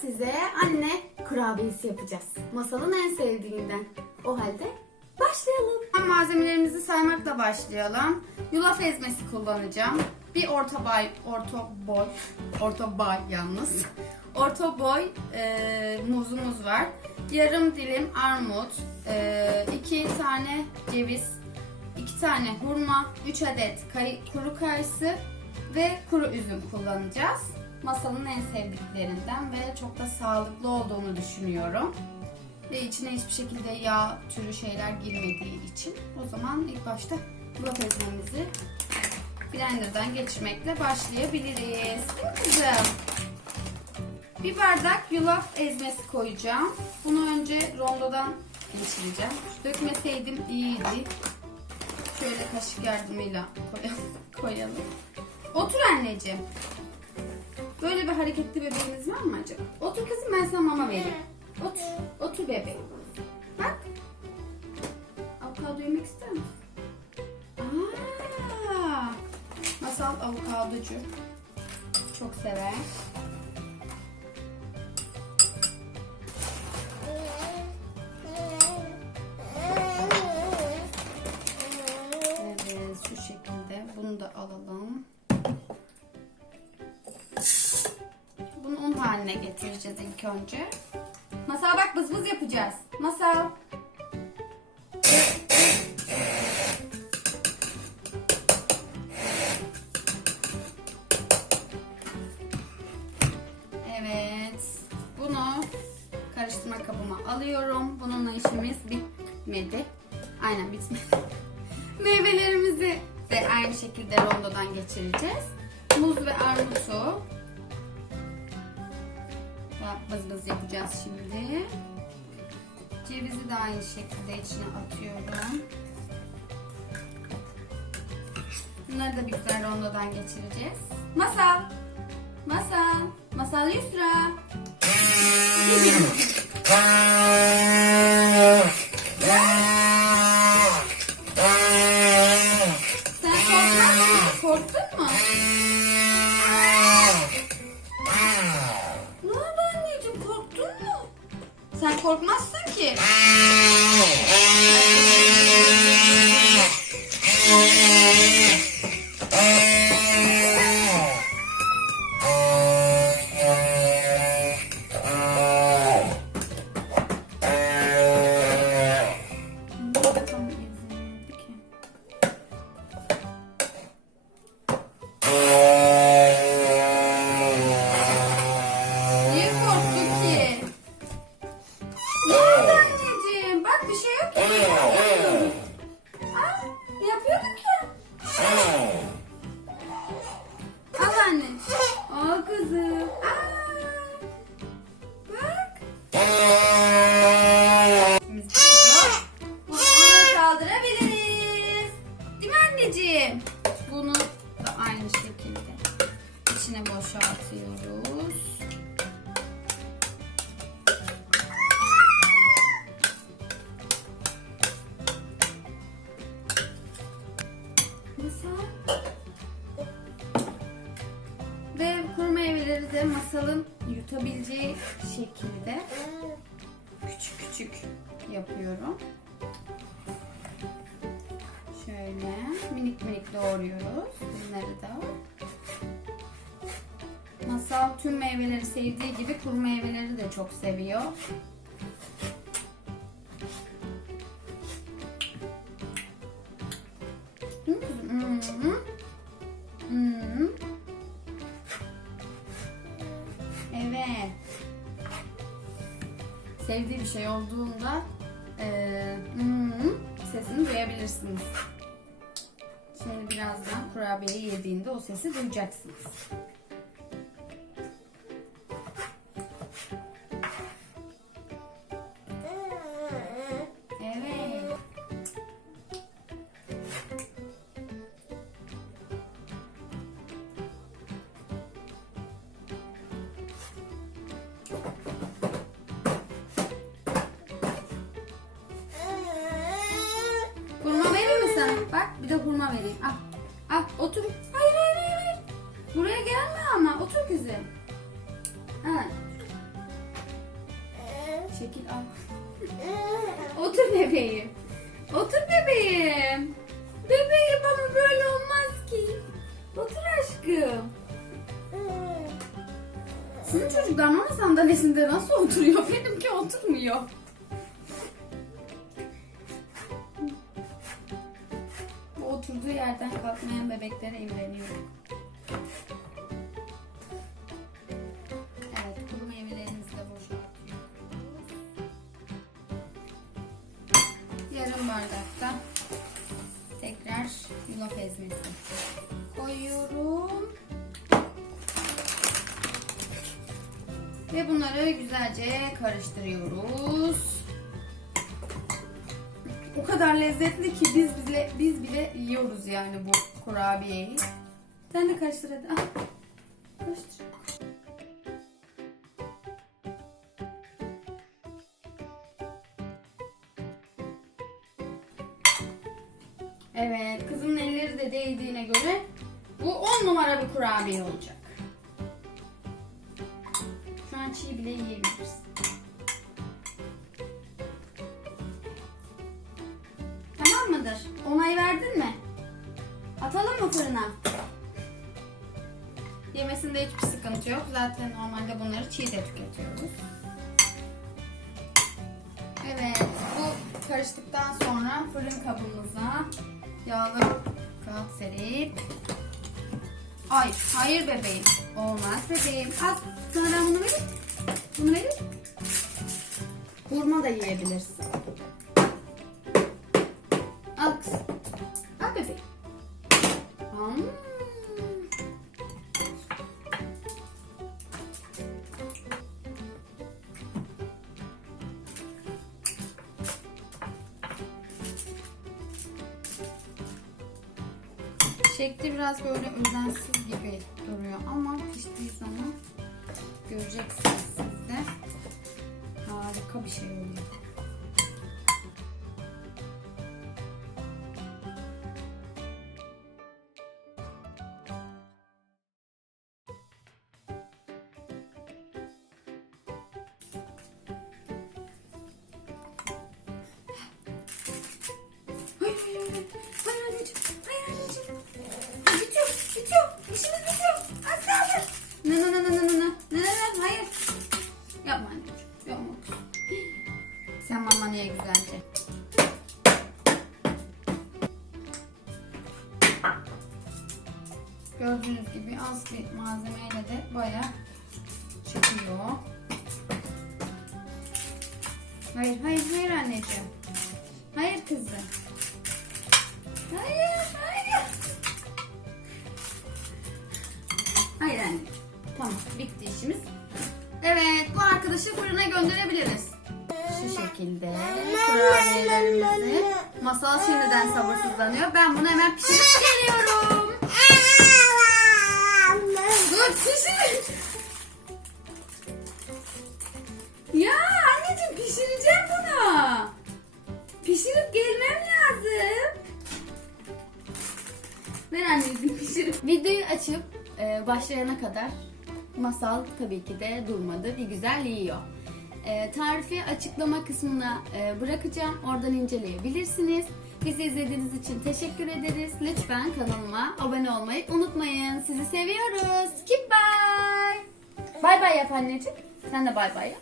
size anne kurabiyesi yapacağız. Masalın en sevdiğinden. O halde başlayalım. Malzemelerimizi saymakla başlayalım. Yulaf ezmesi kullanacağım. Bir orta boy, orta boy, orta boy yalnız. Orta boy e, muzumuz var. Yarım dilim armut, e, iki tane ceviz, iki tane hurma, üç adet kay- kuru kayısı ve kuru üzüm kullanacağız. Masalın en sevdiklerinden ve çok da sağlıklı olduğunu düşünüyorum. Ve içine hiçbir şekilde yağ türü şeyler girmediği için o zaman ilk başta yulaf ezmemizi blenderdan geçirmekle başlayabiliriz. Kızım? Bir bardak yulaf ezmesi koyacağım. Bunu önce rondodan geçireceğim. Dökmeseydim iyiydi. Şöyle kaşık yardımıyla koyalım. Otur anneciğim. Böyle bir hareketli bebeğimiz var mı acaba? Otur kızım ben sana mama vereyim. Otur. Otur bebeğim. Bak. Avokado yemek ister misin? Aa, masal avokadocu. Çok sever. Haline getireceğiz ilk önce. Masal bak bız bız yapacağız. Masal. Evet. Bunu karıştırma kabıma alıyorum. Bununla işimiz bitmedi. Aynen bitmedi. Meyvelerimizi de aynı şekilde rondodan geçireceğiz. Muz ve armutu bız bız yapacağız şimdi. Cevizi de aynı şekilde içine atıyorum. Bunları da bir güzel rondodan geçireceğiz. Masal. Masal. Masal Yusra. ki. İçine boşaltıyoruz. Ve kuru de masalın yutabileceği şekilde küçük küçük yapıyorum. Şöyle minik minik doğruyoruz bunları da. Masal tüm meyveleri sevdiği gibi kuru meyveleri de çok seviyor. Evet. Sevdiği bir şey olduğunda hmm, sesini duyabilirsiniz. Şimdi birazdan kurabiyeyi yediğinde o sesi duyacaksınız. Hurma vereyim. Al. Al otur. Hayır hayır hayır. hayır. Buraya gelme ama otur kızım. Ha. Çekil al. Otur bebeğim. Otur bebeğim. Bebeğim ama böyle olmaz ki. Otur aşkım. Sizin çocuklar mama sandalyesinde nasıl oturuyor? Benimki oturmuyor. Oturduğu yerden kalkmayan bebeklere imreniyorum. Evet, kuru meyvelerimizi de boşaltıyoruz. Yarım bardakta tekrar yulaf ezmesi koyuyorum. Ve bunları güzelce karıştırıyoruz. O kadar lezzetli ki biz bile biz bile yiyoruz yani bu kurabiyeyi. Sen de karıştır hadi. Al. Karıştır. Evet, kızımın elleri de değdiğine göre bu 10 numara bir kurabiye olacak. Şu an çiğ bile yiyebiliriz. Onay verdin mi? Atalım mı fırına? Yemesinde hiçbir sıkıntı yok. Zaten normalde bunları çiğ tüketiyoruz. Evet, bu karıştıktan sonra fırın kabımıza yağlı kağıt serip Ay, hayır bebeğim. Olmaz bebeğim. Al, sana ben bunu vereyim. Bunu vereyim. Hurma da yiyebilirsin. Şekli biraz böyle özensiz gibi duruyor ama piştiği zaman göreceksiniz siz de. Harika bir şey oluyor. Gördüğünüz gibi az bir malzemeyle de baya çıkıyor. Hayır hayır hayır anneciğim. Hayır kızım. Hayır, hayır. Hayır anne. Tamam, bitti işimiz. Evet, bu arkadaşı fırına gönderebiliriz. Şu şekilde kurabiyelerimizi. Masal şimdiden sabırsızlanıyor. Ben bunu hemen pişirip geliyorum. Dur, pişir. Ya anneciğim pişireceğim bunu. Pişirip gelmem lazım. Ver anneciğim pişirip. Videoyu açıp e, başlayana kadar masal tabii ki de durmadı. Bir güzel yiyor. E, tarifi açıklama kısmına e, bırakacağım. Oradan inceleyebilirsiniz. Bizi izlediğiniz için teşekkür ederiz. Lütfen kanalıma abone olmayı unutmayın. Sizi seviyoruz. Keep bye. Bay bay yap anneciğim. Sen de bay bay yap.